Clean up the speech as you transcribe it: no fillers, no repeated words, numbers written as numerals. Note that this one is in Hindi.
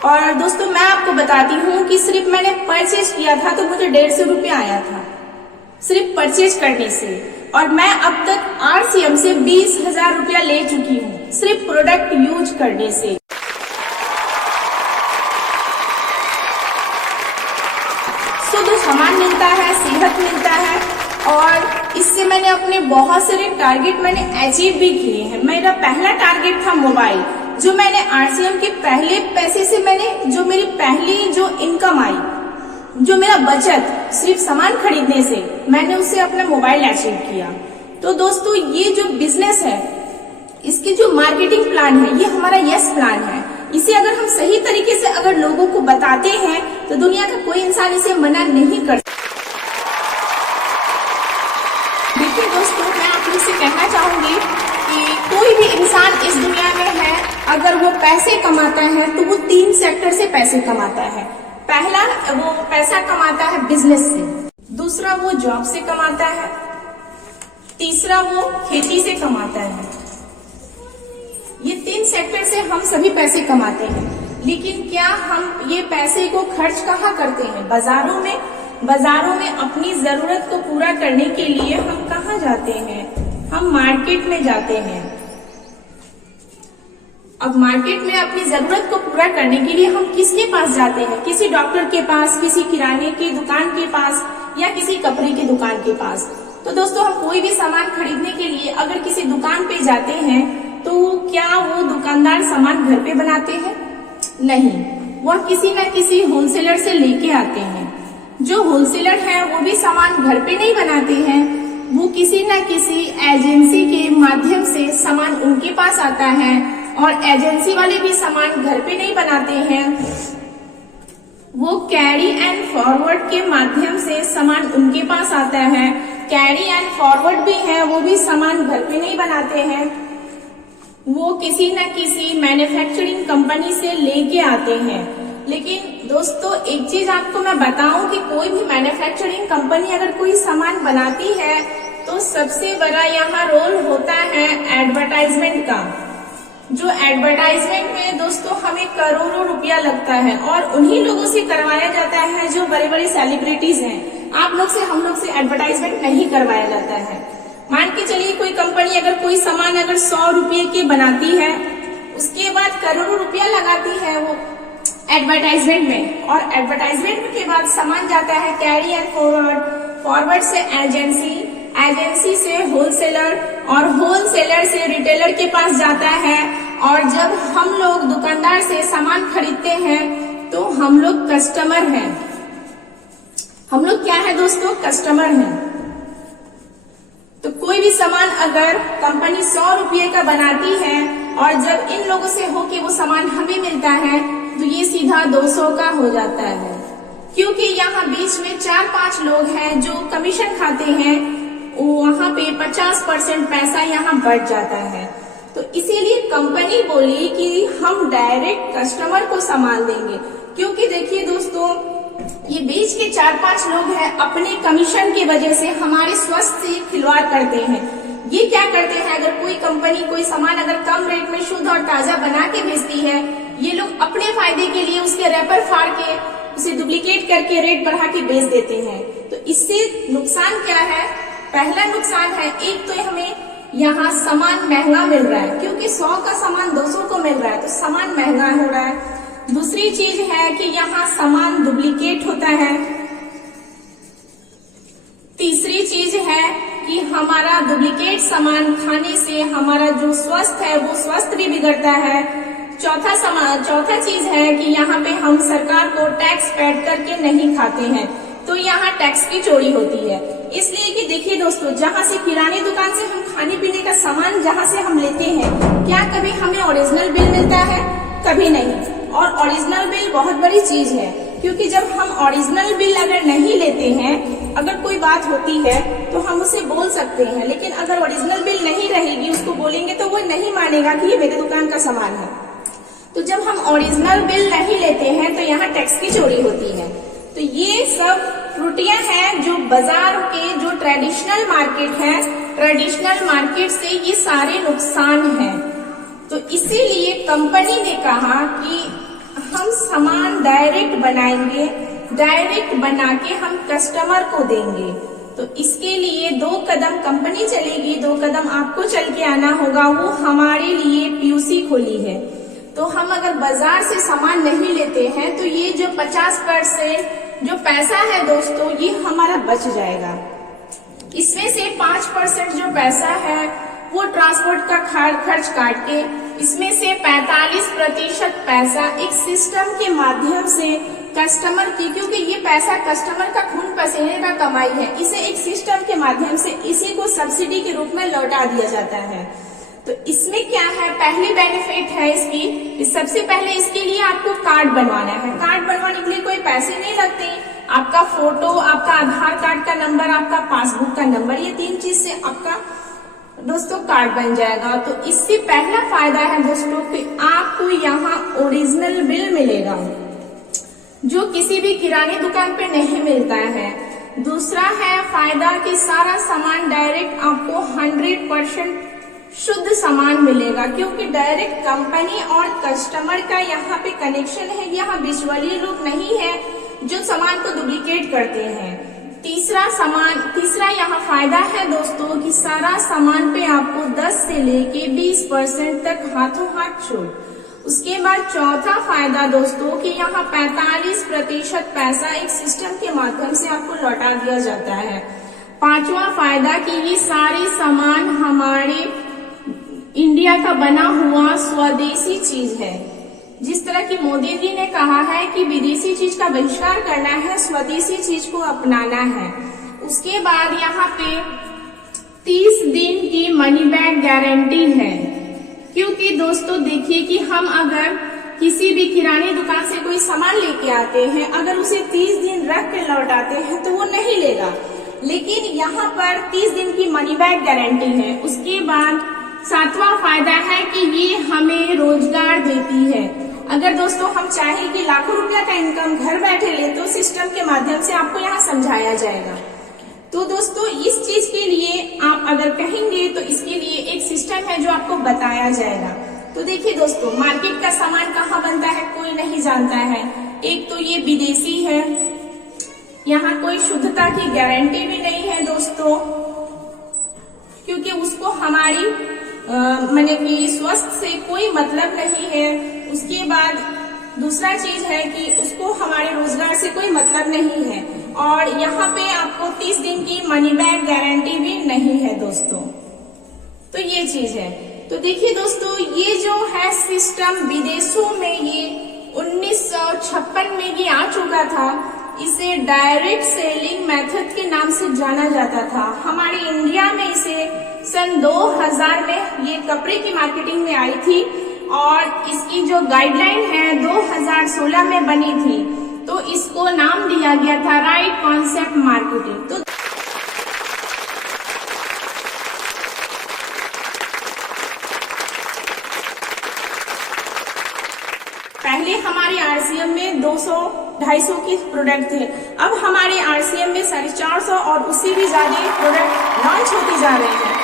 और दोस्तों मैं आपको बताती हूँ कि सिर्फ मैंने परचेज किया था तो मुझे 150 रुपया आया था सिर्फ परचेज करने से। और मैं अब तक RCM से 20,000 रुपया ले चुकी हूँ सिर्फ प्रोडक्ट यूज करने से। शुद्ध सामान मिलता है, सेहत मिलता है और इससे मैंने अपने बहुत सारे टारगेट मैंने अचीव भी किए हैं। मेरा पहला टारगेट था मोबाइल, जो मैंने RCM के पहले पैसे से मैंने जो मेरी पहली जो इनकम आई, जो मेरा बचत सिर्फ सामान खरीदने से, मैंने उससे अपना मोबाइल अचीव किया। तो दोस्तों ये जो बिजनेस है, इसकी जो मार्केटिंग प्लान है, ये हमारा यस प्लान है। इसे अगर हम सही तरीके से अगर लोगों को बताते हैं तो दुनिया का कोई इंसान इसे मना नहीं कर सकता। देखिए दोस्तों, मैं आप लोग से कहना चाहूंगी कि कोई भी इंसान इस दुनिया में है, अगर वो पैसे कमाता है तो वो 3 सेक्टर से पैसे कमाता है। पहला, वो पैसा कमाता है बिजनेस से, दूसरा वो जॉब से कमाता है, तीसरा वो खेती से कमाता है। ये 3 सेक्टर से हम सभी पैसे कमाते हैं। लेकिन क्या हम ये पैसे को खर्च कहाँ करते हैं? बाजारों में अपनी जरूरत को पूरा करने के लिए हम कहाँ जाते हैं? हम मार्केट में जाते हैं। अब मार्केट में अपनी जरूरत को पूरा करने के लिए हम किसके पास जाते हैं? किसी डॉक्टर के पास, किसी किराने की दुकान के पास या किसी कपड़े की दुकान के पास। तो दोस्तों, हम कोई भी सामान खरीदने के लिए अगर किसी दुकान पे जाते हैं तो क्या वो दुकानदार सामान घर पे बनाते हैं? नहीं, वह किसी न किसी होलसेलर से लेके आते हैं। जो होलसेलर है वो भी सामान घर पे नहीं बनाते हैं, वो किसी न किसी एजेंसी के माध्यम से सामान उनके पास आता है और एजेंसी वाले भी सामान घर पे नहीं बनाते हैं, वो कैरी एंड फॉरवर्ड के माध्यम से सामान उनके पास आता है। कैरी एंड फॉरवर्ड भी है, वो भी सामान घर पे नहीं बनाते हैं, वो किसी न किसी मैन्युफैक्चरिंग कंपनी से लेके आते हैं। लेकिन दोस्तों, एक चीज आपको मैं बताऊं कि कोई भी मैन्युफैक्चरिंग कंपनी अगर कोई सामान बनाती है तो सबसे बड़ा यहाँ रोल होता है एडवर्टाइजमेंट का। जो एडवर्टाइजमेंट में दोस्तों हमें करोड़ों रुपया लगता है और उन्हीं लोगों से करवाया जाता है जो बड़े बड़े सेलिब्रिटीज हैं। आप लोग से, हम लोग से एडवर्टाइजमेंट नहीं करवाया जाता है। मान के चलिए कोई कंपनी अगर कोई सामान अगर 100 रुपये की बनाती है, उसके बाद करोड़ों रुपया लगाती है वो एडवर्टाइजमेंट में, और एडवर्टाइजमेंट के बाद सामान जाता है कैरी एंड फॉरवर्ड से एजेंसी से होलसेलर, और होलसेलर से रिटेलर के पास जाता है। और जब हम लोग दुकानदार से सामान खरीदते हैं तो हम लोग कस्टमर हैं। हम लोग क्या है दोस्तों? कस्टमर हैं। तो कोई भी सामान अगर कंपनी 100 रुपये का बनाती है और जब इन लोगों से हो कि वो सामान हमें मिलता है तो ये सीधा 200 का हो जाता है, क्योंकि यहाँ बीच में 4-5 लोग हैं जो कमीशन खाते हैं, वहाँ पे 50% पैसा यहाँ बढ़ जाता है। तो इसीलिए कंपनी बोली कि हम डायरेक्ट कस्टमर को सामान देंगे, क्योंकि देखिए दोस्तों, ये बीच के 4-5 लोग हैं, अपने कमीशन की वजह से हमारे स्वास्थ्य से खिलवाड़ करते हैं। ये क्या करते हैं, अगर कोई कंपनी कोई सामान अगर कम रेट में शुद्ध और ताजा बना के बेचती है, ये लोग अपने फायदे के लिए उसके रैपर फाड़ के उसे डुप्लीकेट करके रेट बढ़ा के बेच देते हैं। तो इससे नुकसान क्या है? पहला नुकसान है, एक तो हमें यहाँ सामान महंगा मिल रहा है, क्योंकि 100 का सामान 200 को मिल रहा है तो सामान महंगा हो रहा है। दूसरी चीज है कि यहाँ सामान डुप्लीकेट होता है। तीसरी चीज है कि हमारा डुप्लीकेट सामान खाने से हमारा जो स्वास्थ्य है वो स्वास्थ्य भी बिगड़ता है। चौथा चीज है कि यहाँ पे हम सरकार को टैक्स पेड करके नहीं खाते हैं, तो यहाँ टैक्स की चोरी होती है। इसलिए कि देखिए दोस्तों, जहाँ से किराने दुकान से हम खाने पीने का सामान जहाँ से हम लेते हैं, क्या कभी हमें ओरिजिनल बिल मिलता है? कभी नहीं। और ओरिजिनल बिल बहुत बड़ी चीज है, क्योंकि जब हम ओरिजिनल बिल अगर नहीं लेते हैं, अगर कोई बात होती है तो हम उसे बोल सकते हैं, लेकिन अगर ओरिजिनल बिल नहीं रहेगी, उसको बोलेंगे तो वो नहीं मानेगा कि ये मेरे दुकान का सामान है। तो जब हम ओरिजिनल बिल नहीं लेते हैं तो यहाँ टैक्स की चोरी होती है। तो ये सब त्रुटियां हैं जो बाजार के जो ट्रेडिशनल मार्केट है, ट्रेडिशनल मार्केट से ये सारे नुकसान हैं। तो इसीलिए कंपनी ने कहा कि हम सामान डायरेक्ट बनाएंगे, डायरेक्ट बना के हम कस्टमर को देंगे। तो इसके लिए 2 कदम कंपनी चलेगी, 2 कदम आपको चल के आना होगा। वो हमारे लिए पीयूसी खोली है। तो हम अगर बाजार से सामान नहीं लेते हैं तो ये जो 50% जो पैसा है दोस्तों, ये हमारा बच जाएगा। इसमें से 5% जो पैसा है वो ट्रांसपोर्ट का खर्च काट के, इसमें से 45% पैसा एक सिस्टम के माध्यम से कस्टमर की, क्योंकि ये पैसा कस्टमर का खून पसीने का कमाई है, इसे एक सिस्टम के माध्यम से इसी को सब्सिडी के रूप में लौटा दिया जाता है। तो इसमें क्या है, पहली बेनिफिट है इसकी, सबसे पहले इसके लिए आपको कार्ड बनवाना है। कार्ड बनवाने के लिए कोई पैसे नहीं लगते। आपका फोटो, आपका आधार कार्ड का नंबर, आपका पासबुक का नंबर, ये 3 चीज से आपका दोस्तों कार्ड बन जाएगा। तो इससे पहला फायदा है दोस्तों कि आपको यहाँ ओरिजिनल बिल मिलेगा, जो किसी भी किराने दुकान पे नहीं मिलता है। दूसरा है फायदा कि सारा सामान डायरेक्ट आपको 100% शुद्ध सामान मिलेगा, क्योंकि डायरेक्ट कंपनी और कस्टमर का यहाँ पे कनेक्शन है। यहाँ बिचौलिए लोग नहीं है जो सामान को डुप्लीकेट करते हैं। तीसरा यहाँ फायदा है दोस्तों कि सारा सामान पे आपको 10 से लेके 20% तक हाथों हाथ छूट। उसके बाद चौथा फायदा दोस्तों कि यहाँ 45% पैसा एक सिस्टम के माध्यम से आपको लौटा दिया जाता है। पांचवा फायदा कि ये सारे सामान हमारे इंडिया का बना हुआ स्वदेशी चीज है। जिस तरह की मोदी जी ने कहा है कि विदेशी चीज का बहिष्कार करना है, स्वदेशी चीज को अपनाना है। उसके बाद यहाँ पे 30 दिन की मनी बैक गारंटी है, क्योंकि दोस्तों देखिए कि हम अगर किसी भी किराने दुकान से कोई सामान लेके आते हैं, अगर उसे 30 दिन रख के लौटाते हैं तो वो नहीं लेगा, लेकिन यहाँ पर 30 दिन की मनी बैक गारंटी है। उसके बाद 7वां फायदा है कि ये हमें रोजगार देती है। अगर दोस्तों हम चाहें कि लाखों रुपया का इनकम घर बैठे ले, तो सिस्टम के माध्यम से आपको यहाँ समझाया जाएगा। तो दोस्तों इस चीज के लिए आप अगर कहेंगे तो इसके लिए एक सिस्टम है जो आपको बताया जाएगा। तो देखिए दोस्तों, मार्केट का सामान कहाँ बनता है कोई नहीं जानता है। एक तो ये विदेशी है, यहाँ कोई शुद्धता की गारंटी भी नहीं है दोस्तों, क्योंकि उसको हमारी माने कि स्वास्थ्य से कोई मतलब नहीं है। उसके बाद दूसरा चीज है कि उसको हमारे रोजगार से कोई मतलब नहीं है, और यहाँ पे आपको 30 दिन की मनी बैक गारंटी भी नहीं है दोस्तों। तो ये चीज है। तो देखिए दोस्तों, ये जो है सिस्टम विदेशों में ये 1956 में ये आ चुका था। इसे डायरेक्ट सेलिंग मेथड के नाम से जाना जाता था। हमारे इंडिया में इसे सन 2000 में ये कपड़े की मार्केटिंग में आई थी, और इसकी जो गाइडलाइन है 2016 में बनी थी। तो इसको नाम दिया गया था राइट कॉन्सेप्ट मार्केटिंग। तो पहले हमारे आरसीएम में 200-250 के प्रोडक्ट थे, अब हमारे आरसीएम में 450 और उससे भी ज्यादा प्रोडक्ट लॉन्च होते जा रहे हैं।